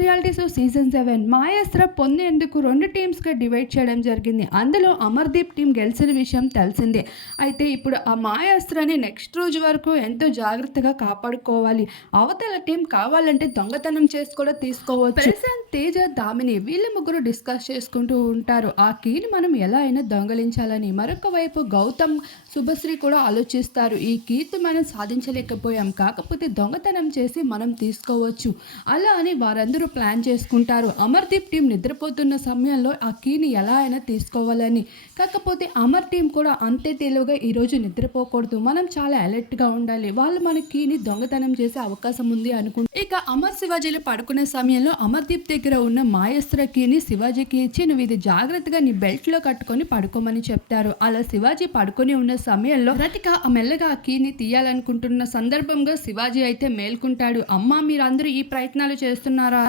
Reality show season 7 మాయాస్త్ర పొందేందుకు 2 టీమ్స్గా divide చేయడం జరిగింది. అందులో అమర్దీప్ టీం గెలిచిన విషయం తెలిసిందే. అయితే ఇప్పుడు ఆ మాయాస్త్రని నెక్స్ట్ రోజు వరకు ఎంతో జాగ్రత్తగా కాపాడుకోవాలి. అవతల టీం కావాలంటే దొంగతనం చేసి కూడా తీసుకోవచ్చు. ప్రశాంత్, తేజ, దామిని వీళ్ళ ముగ్గురు డిస్కస్ చేసుకుంటూ ఉంటారు ఆ కీని మనం ఎలా అయినా దొంగలించాలని. మరొక వైపు గౌతమ్, శుభశ్రీ కూడా ఆలోచిస్తారు. ఈ కీతో మనం సాధించలేకపోయాం, కాకపోతే దొంగతనం చేసి మనం తీసుకోవచ్చు. అలా అని వారందరూ ప్లాన్ చేసుకుంటారు. అమర్దీప్ టీం నిద్రపోతున్న సమయంలో ఆ కీని ఎలా అయినా తీసుకోవాలని. కాకపోతే అమర్ టీం కూడా అంతే తెలివిగా ఈరోజు నిద్రపోకూడదు, మనం చాలా అలర్ట్గా ఉండాలి, వాళ్ళు మన కీని దొంగతనం చేసే అవకాశం ఉంది అనుకుంటారు. ఇక అమర్, శివాజీలు పడుకునే సమయంలో అమర్దీప్ దగ్గర ఉన్న మాయస్త్ర కీని శివాజీకి ఇచ్చి నువ్వు ఇది జాగ్రత్తగా నీ బెల్ట్లో కట్టుకొని పడుకోమని చెప్తారు. అలా శివాజీ పడుకొని ఉన్న సమయంలో రతిక మెల్లగా ఆ కీని తీయాలనుకుంటున్న సందర్భంగా శివాజీ అయితే మేల్కుంటాడు. అమ్మా, మీరందరూ ఈ ప్రయత్నాలు చేస్తున్నారా